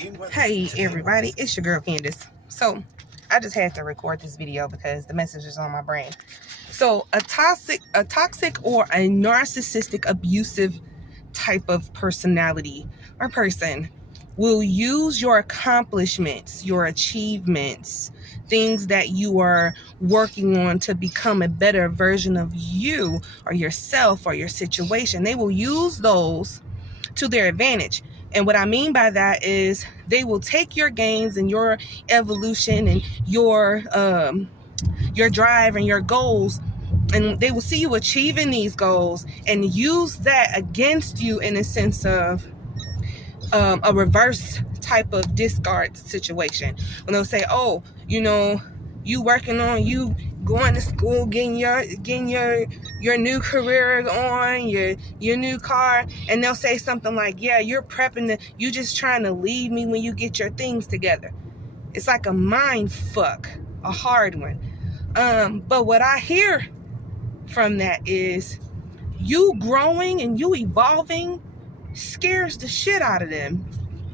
Hey everybody, it's your girl Candace. So I just had to record this video because the message is on my brain. So a toxic or a narcissistic abusive type of personality or person will use your accomplishments, your achievements, things that you are working on to become a better version of you or yourself or your situation. They will use those to their advantage. And what I mean by that is they will take your gains and your evolution and your drive and your goals, and they will see you achieving these goals and use that against you in a sense of a reverse type of discard situation. When they'll say, oh, you working on you going to school, getting your new career on, your new car, and they'll say something like, yeah, you're prepping you just trying to leave me when you get your things together. It's like a mind fuck, a hard one. But what I hear from that is you growing and you evolving scares the shit out of them.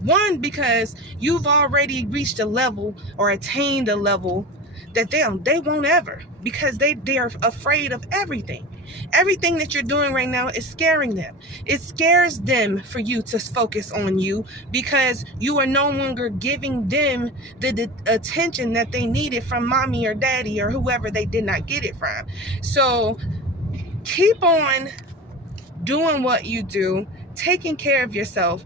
One, because you've already reached a level or attained a level that they won't ever, because they are afraid of everything. Everything that you're doing right now is scaring them. It scares them for you to focus on you because you are no longer giving them the attention that they needed from mommy or daddy or whoever they did not get it from. So keep on doing what you do, taking care of yourself,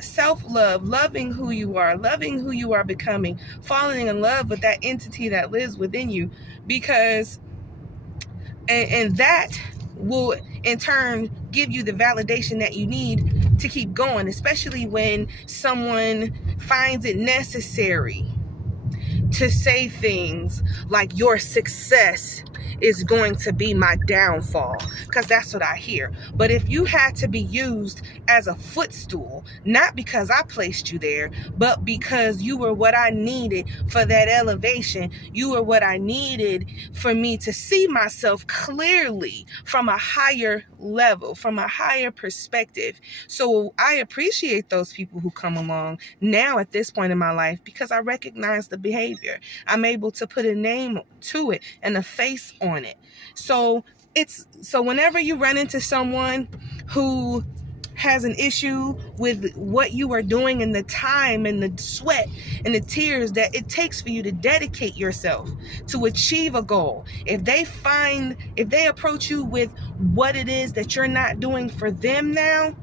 self-love, loving who you are becoming, falling in love with that entity that lives within you, because and that will in turn give you the validation that you need to keep going, especially when someone finds it necessary to say things like your success is going to be my downfall, because that's what I hear. But if you had to be used as a footstool, not because I placed you there, but because you were what I needed for that elevation, you were what I needed for me to see myself clearly from a higher level, from a higher perspective. So I appreciate those people who come along now at this point in my life, because I recognize the behavior. I'm able to put a name to it and a face on it. So whenever you run into someone who has an issue with what you are doing and the time and the sweat and the tears that it takes for you to dedicate yourself to achieve a goal, if they approach you with what it is that you're not doing for them now,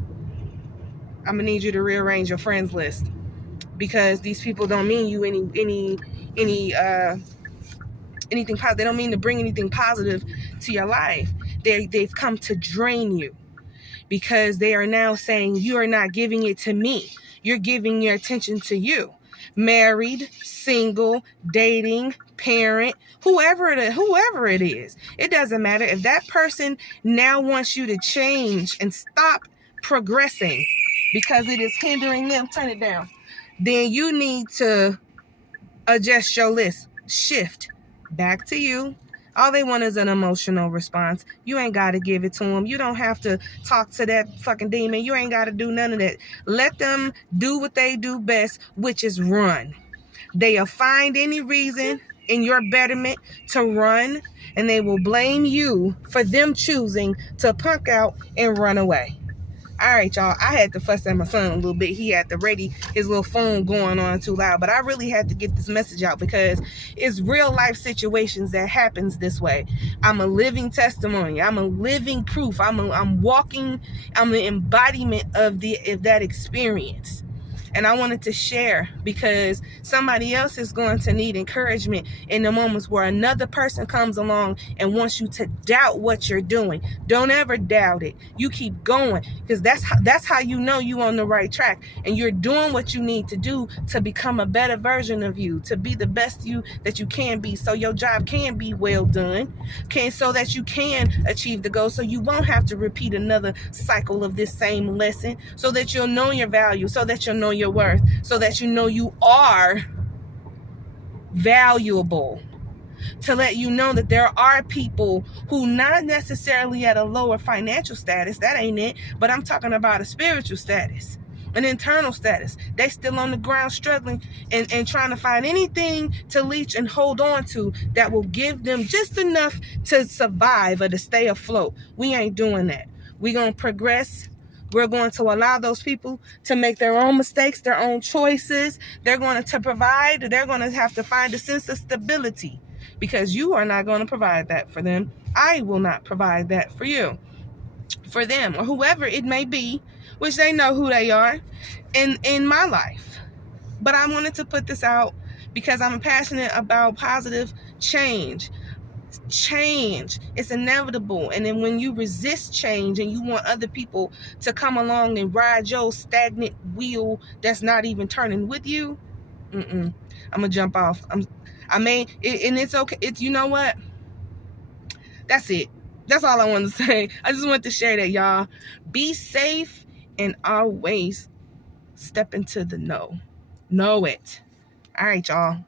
I'm gonna need you to rearrange your friends list, because these people don't mean you anything positive. They don't mean to bring anything positive to your life. They've come to drain you, because they are now saying you are not giving it to me. You're giving your attention to you. Married, single, dating, parent, whoever it is. It doesn't matter. If that person now wants you to change and stop progressing because it is hindering them, turn it down, then you need to adjust your list. Shift back to you. All they want is an emotional response. You ain't got to give it to them. You don't have to talk to that fucking demon. You ain't got to do none of that. Let them do what they do best, which is run. They'll find any reason in your betterment to run, and they will blame you for them choosing to punk out and run away. All right, y'all, I had to fuss at my son a little bit. He had his little phone going on too loud, but I really had to get this message out because it's real life situations that happens this way. I'm a living testimony. I'm a living proof. I'm the embodiment of that experience. And I wanted to share, because somebody else is going to need encouragement in the moments where another person comes along and wants you to doubt what you're doing. Don't ever doubt it. You keep going, because that's how you know you're on the right track and you're doing what you need to do to become a better version of you, to be the best you that you can be, so your job can be well done, so that you can achieve the goal, so you won't have to repeat another cycle of this same lesson, so that you'll know your value, so that you'll know your worth, so that you know you are valuable, to let you know that there are people who not necessarily at a lower financial status, that ain't it, but I'm talking about a spiritual status, an internal status. They still on the ground struggling and trying to find anything to leech and hold on to that will give them just enough to survive or to stay afloat. We ain't doing that. We're going to progress. We're going to allow those people to make their own mistakes, their own choices. They're going to provide. They're going to have to find a sense of stability, because you are not going to provide that for them. I will not provide that for you, for them, or whoever it may be, which they know who they are in my life. But I wanted to put this out because I'm passionate about positive change. Change, it's inevitable. And then when you resist change and you want other people to come along and ride your stagnant wheel that's not even turning with you, I'm gonna jump off. And it's okay. It's, you know what, that's it. That's all I wanted to say. I just want to share that, y'all. Be safe and always step into the know it. All right, y'all.